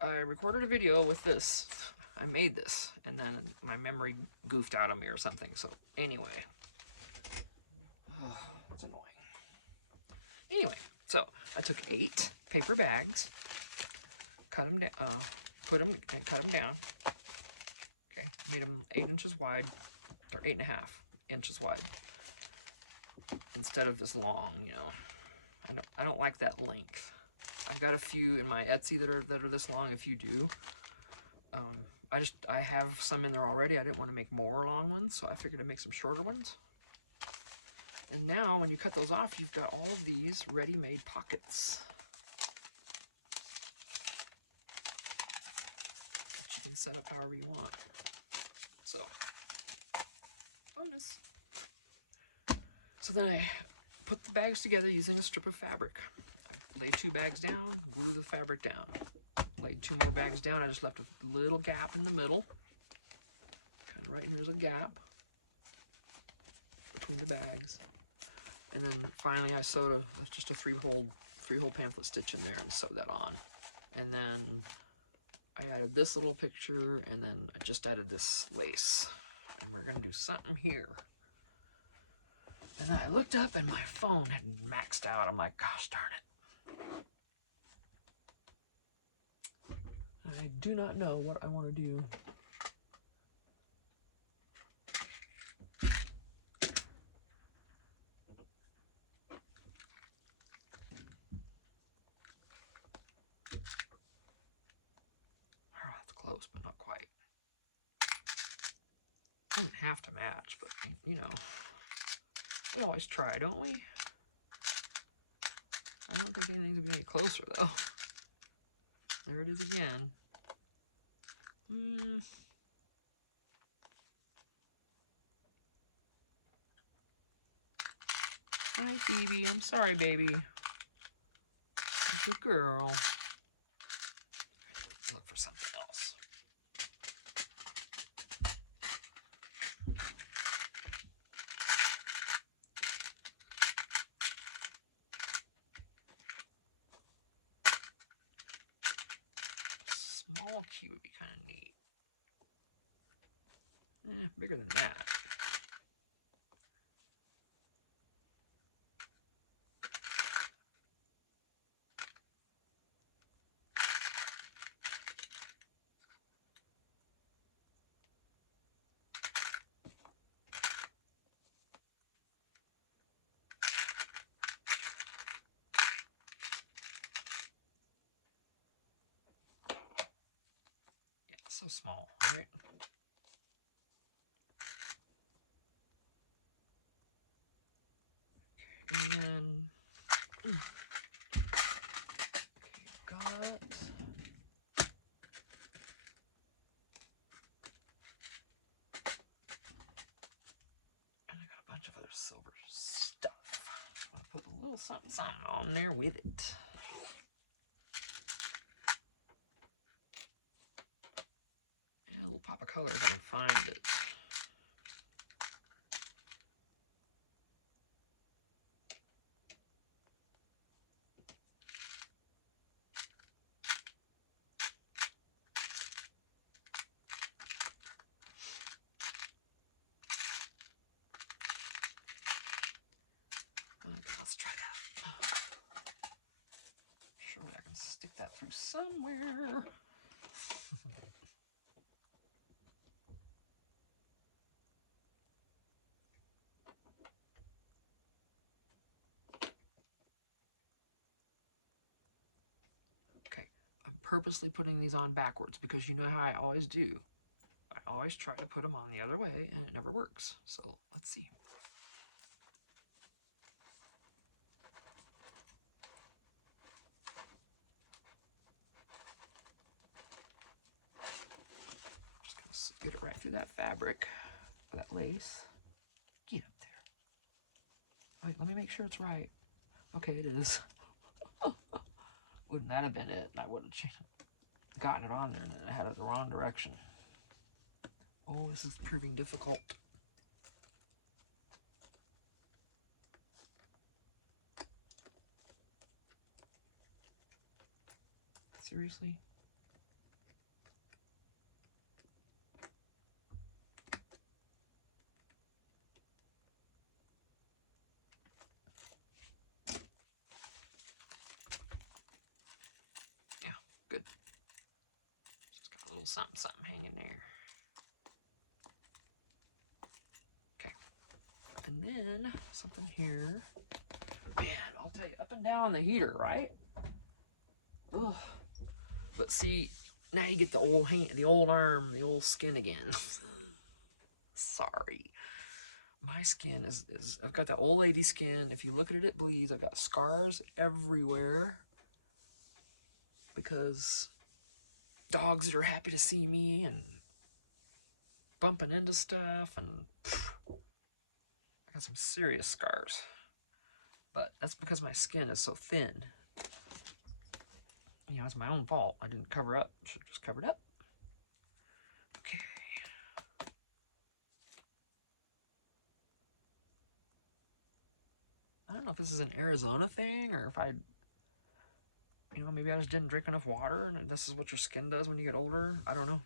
I recorded a video with this. I made this, and then my memory goofed out of me or something. So anyway, that's annoying. Anyway, so I took 8 paper bags, cut them down, cut them down. Okay, made them 8 inches wide, or 8.5 inches wide, instead of this long. You know, I don't like that length. I've got a few in my Etsy that are this long. If you do, I have some in there already. I didn't want to make more long ones, so I figured I'd make some shorter ones. And now, when you cut those off, you've got all of these ready-made pockets. You can set up however you want. So, bonus. So then I put the bags together using a strip of fabric. I laid 2 bags down, glue the fabric down. Laid 2 more bags down. I just left a little gap in the middle. Kind of right here's a gap between the bags. And then finally I sewed just a three-hole pamphlet stitch in there and sewed that on. And then I added this little picture, and then I just added this lace. And we're gonna do something here. And then I looked up and my phone had maxed out. I'm like, gosh darn it. I do not know what I want to do. That's close, but not quite. Doesn't have to match, but you know, we always try, don't we? I don't think anything's gonna be any closer though. There it is again. Hi Phoebe, I'm sorry baby. Good girl. Look for something else. Small key would be kind of neat. Bigger than that. Yeah, so small, right? And then, okay, got. And I got a bunch of other silver stuff. I'm gonna put a little something on there with it. And a little pop of color if I can find it. Let's try that. Surely I can stick that through somewhere. Okay, I'm purposely putting these on backwards because you know how I always do. I always try to put them on the other way and it never works. So let's see. Just gonna get it right through that fabric, that lace. Get up there. Wait, let me make sure it's right. Okay, it is. Wouldn't that have been it? I would have gotten it on there and then I had it the wrong direction. Oh, this is proving difficult. Seriously? little something, something hanging there. Okay. And then something here. Man, I'll tell you, up and down the heater, right? Ugh. But see, now you get the old hand, the old arm, the old skin again. Sorry. My skin is, I've got that old lady skin. If you look at it, it bleeds. I've got scars everywhere because dogs are happy to see me and bumping into stuff, and I got some serious scars. But that's because my skin is so thin. You know, it's my own fault. I didn't cover up. Should have just covered up. Okay. I don't know if this is an Arizona thing or if I, you know, maybe I just didn't drink enough water and this is what your skin does when you get older. I don't know.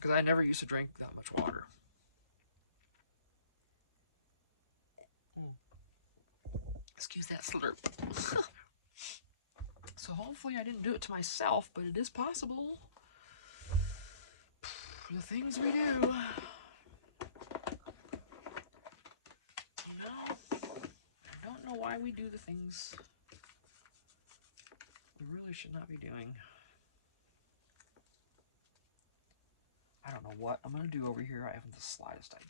Because I never used to drink that much water. Excuse that slurp. So hopefully I didn't do it to myself, but it is possible. The things we do. You know, I don't know why we do the things we really should not be doing. I don't know what I'm going to do over here. I haven't the slightest idea.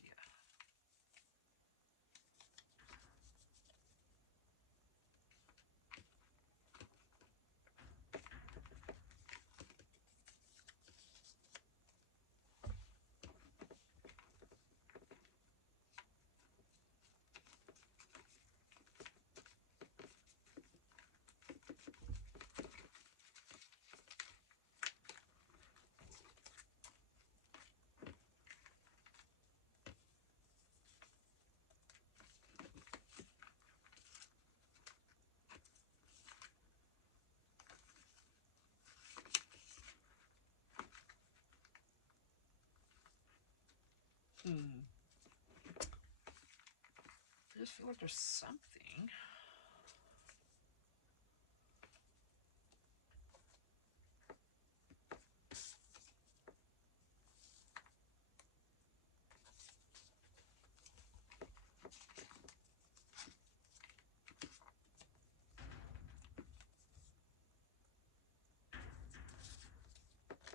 I just feel like there's something.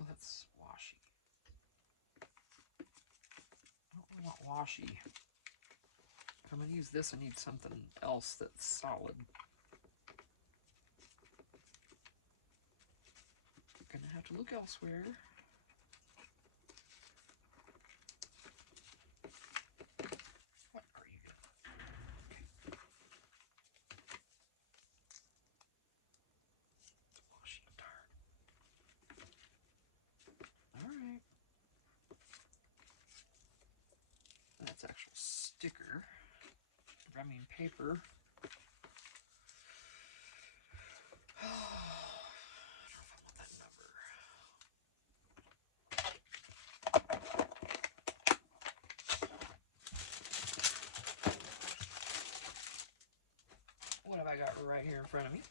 Oh, that's washy. I don't really want washy. If I'm going to use this, I need something else that's solid. I'm going to have to look elsewhere. What are you doing? Okay. It's washy, darn. Alright. That's actual sticker. I mean paper. I don't know if I want that number. What have I got right here in front of me?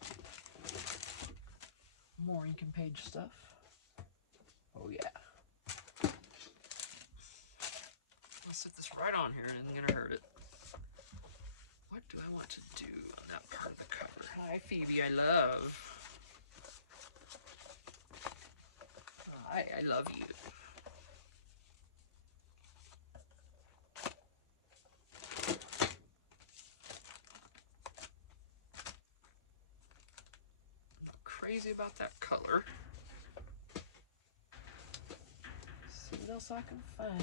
More ink and page stuff. Oh yeah. I'll sit this right on here and it isn't gonna hurt it. What do I want to do on that part of the cover? Hi Phoebe, I love. Hi, I love you. I'm not crazy about that color. See what else I can find.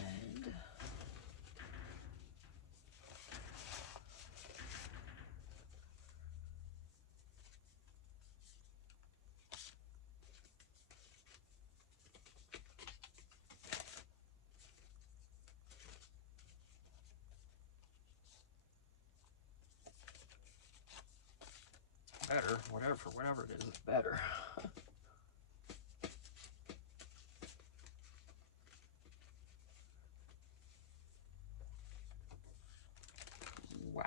Better, whatever it is, it's better. Wow.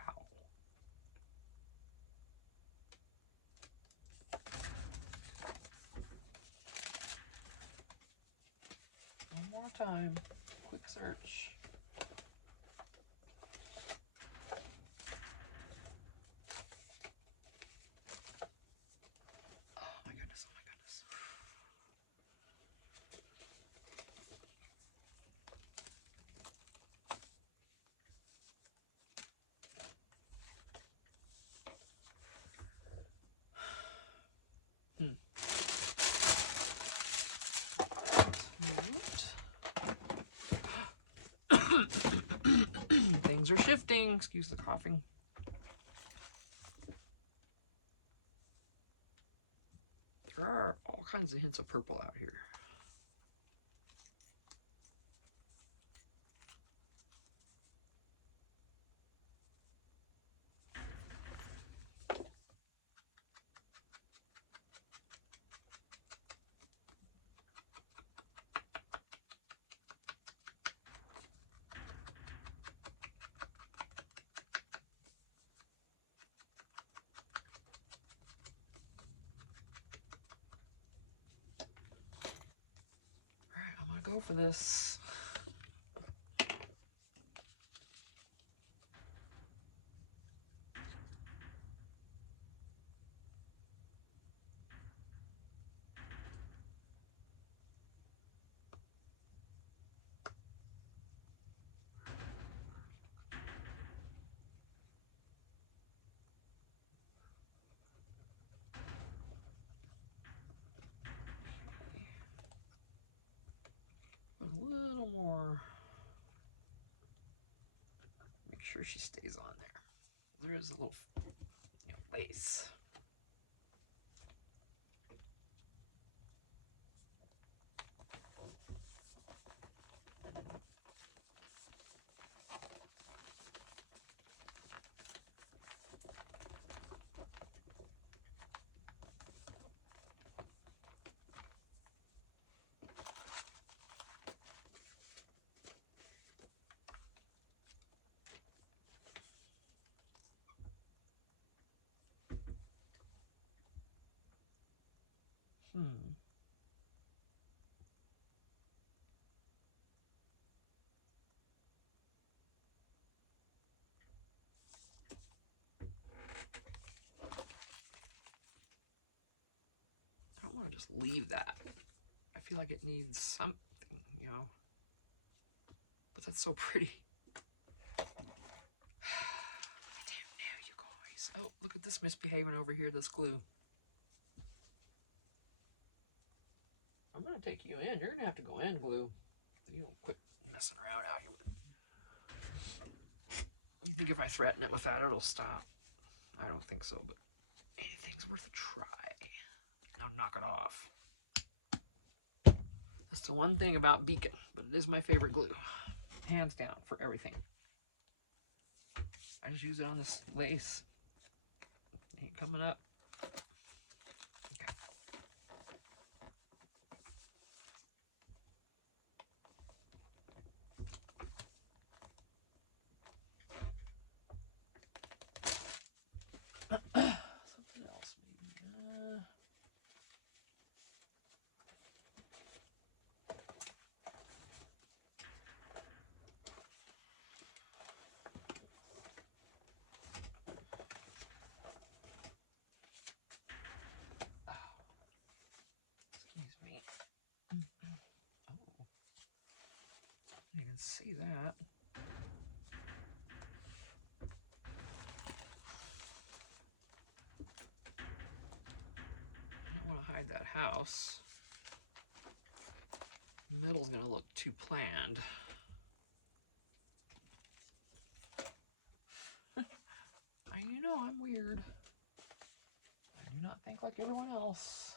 amount of time. Quick search. Oh my goodness, oh my goodness. Things are shifting. Excuse the coughing. There are all kinds of hints of purple out here. Alright, I'm gonna go for this. A little more. Make sure she stays on there. There is a little, lace. I don't want to just leave that. I feel like it needs something, But that's so pretty. I don't know, you guys. Oh, look at this misbehaving over here, this glue. I'm going to take you in. You're going to have to go in, glue. You don't quit messing around out here with it. You think if I threaten it with that, it'll stop? I don't think so, but anything's worth a try. Now knock it off. That's the one thing about Beacon, but it is my favorite glue. Hands down for everything. I just use it on this lace. Ain't coming up. Okay. Something else, maybe. Excuse me. Oh, you can see that. I don't want to hide that house. The middle's going to look too planned. You know I'm weird. I do not think like everyone else.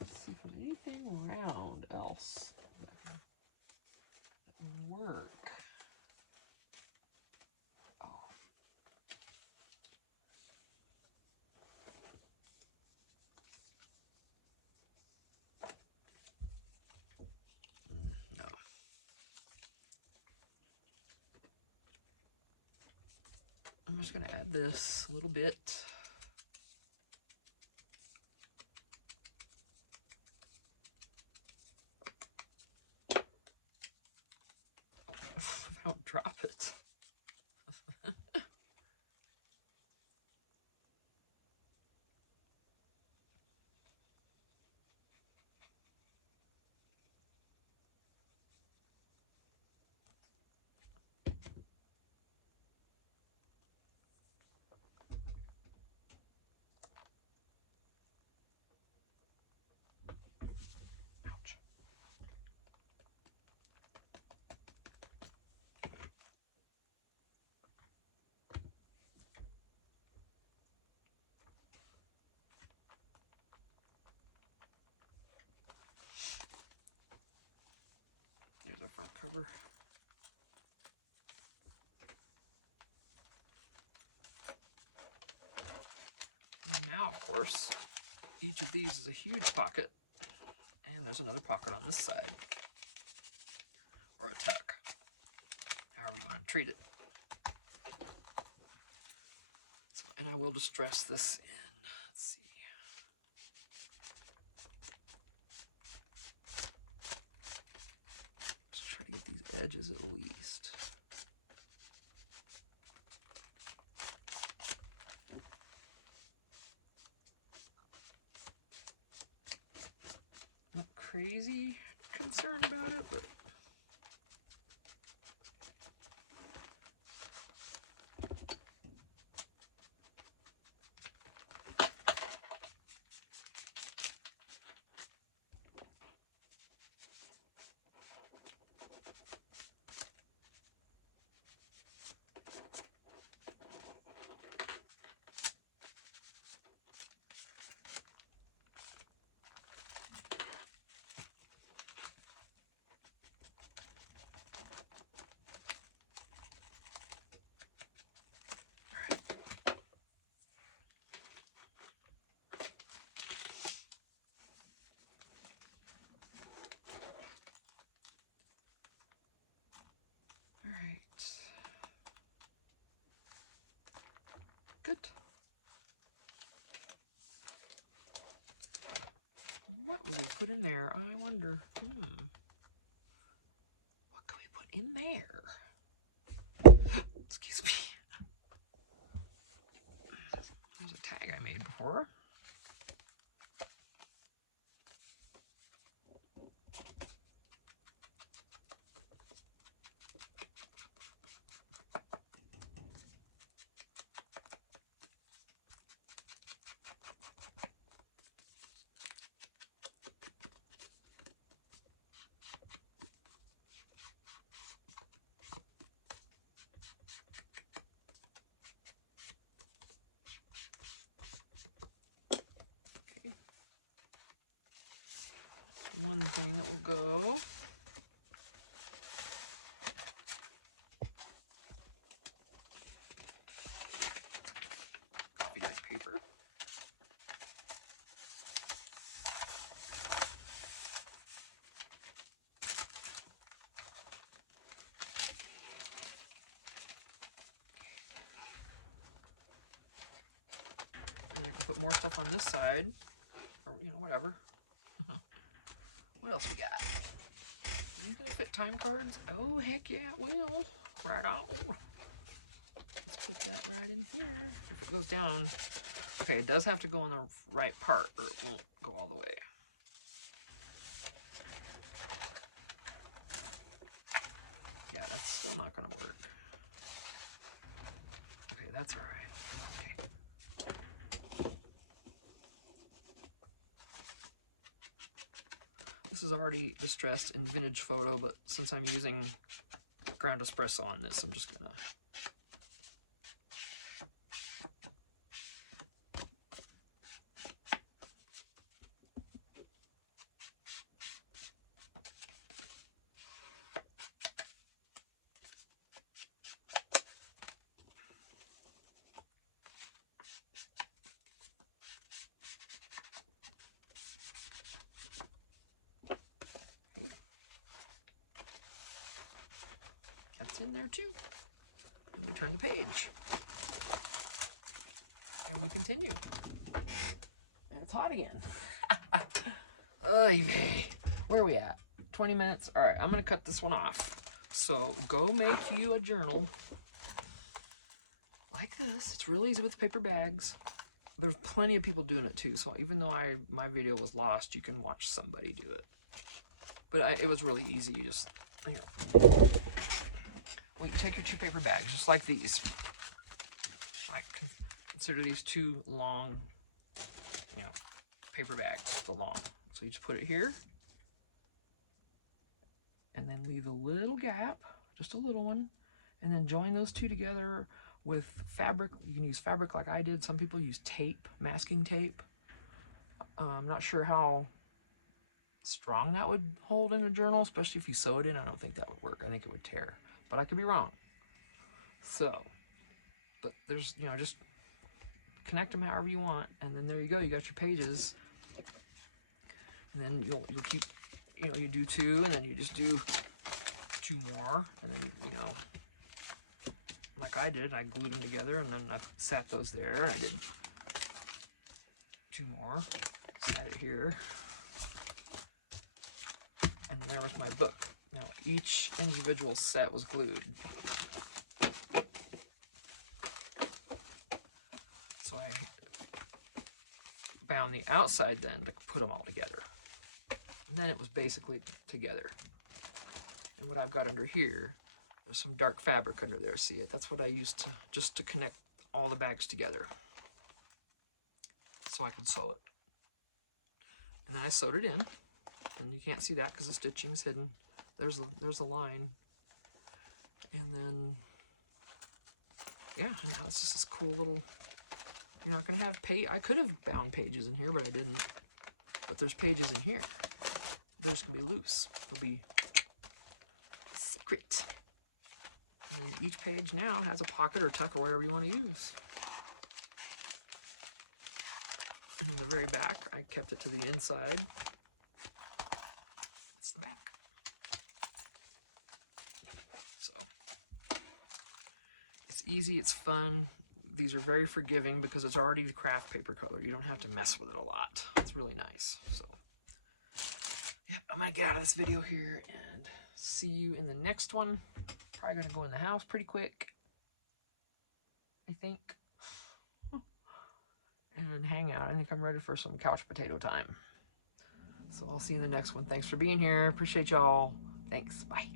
Let's see if there's anything round else that would work. just going to add this a little bit. Don't drop it. Ouch. Here's our front cover. And now, of course, each of these is a huge pocket, and there's another pocket on this side, or a tuck, however you want to treat it. So, and I will just dress this in. Let's see. Just try to get these edges at least. Not crazy concerned about it, but good. What will we put in there? I wonder. What can we put in there? Excuse me. There's a tag I made before. One thing that will go. Copy that paper. And you can put more stuff on this side, or whatever. What else we got? You gonna fit time cards? Oh, heck yeah, it will. Right on. Let's put that right in here. If it goes down, okay, it does have to go in the right part, or it won't go all the way. Yeah, that's still not gonna work. Okay, that's all right. Okay. This is already distressed in vintage photo, but since I'm using ground espresso on this, I'm just gonna in there too. And we turn the page. out again. Where are we at? 20 minutes? Alright, I'm going to cut this one off. So, go make you a journal. Like this. It's real easy with paper bags. There's plenty of people doing it too, so even though my video was lost, you can watch somebody do it. But it was really easy. You just, here. Well, you take your 2 paper bags, just like these. Like, consider these 2 long, paper bags, the long. So you just put it here, and then leave a little gap, just a little one, and then join those 2 together with fabric. You can use fabric like I did. Some people use tape, masking tape. I'm not sure how strong that would hold in a journal, especially if you sew it in. I don't think that would work. I think it would tear, but I could be wrong. So, but there's, just connect them however you want, and then there you go. You got your pages, and then you'll keep, you do 2, and then you just do 2 more, and then like I did, I glued them together, and then I sat those there, and I did 2 more, sat it here, and there was my book. Now, each individual set was glued. So I bound the outside then to put them all together. And then it was basically together. And what I've got under here, there's some dark fabric under there, see it? That's what I used just to connect all the bags together, so I can sew it. And then I sewed it in, and you can't see that because the stitching's hidden. There's a line, and then yeah, it's just this cool little. I could have I could have bound pages in here, but I didn't. But there's pages in here. They're just gonna be loose. They'll be secret. And each page now has a pocket or tuck or whatever you want to use. And in the very back, I kept it to the inside. That's the back. So it's easy, it's fun. These are very forgiving because it's already craft paper color. You don't have to mess with it a lot. It's really nice. So yeah, I'm gonna get out of this video here and see you in the next one. Probably gonna go in the house pretty quick, I think, and hang out. I think I'm ready for some couch potato time. So I'll see you in the next one. Thanks for being here. Appreciate y'all. Thanks. Bye.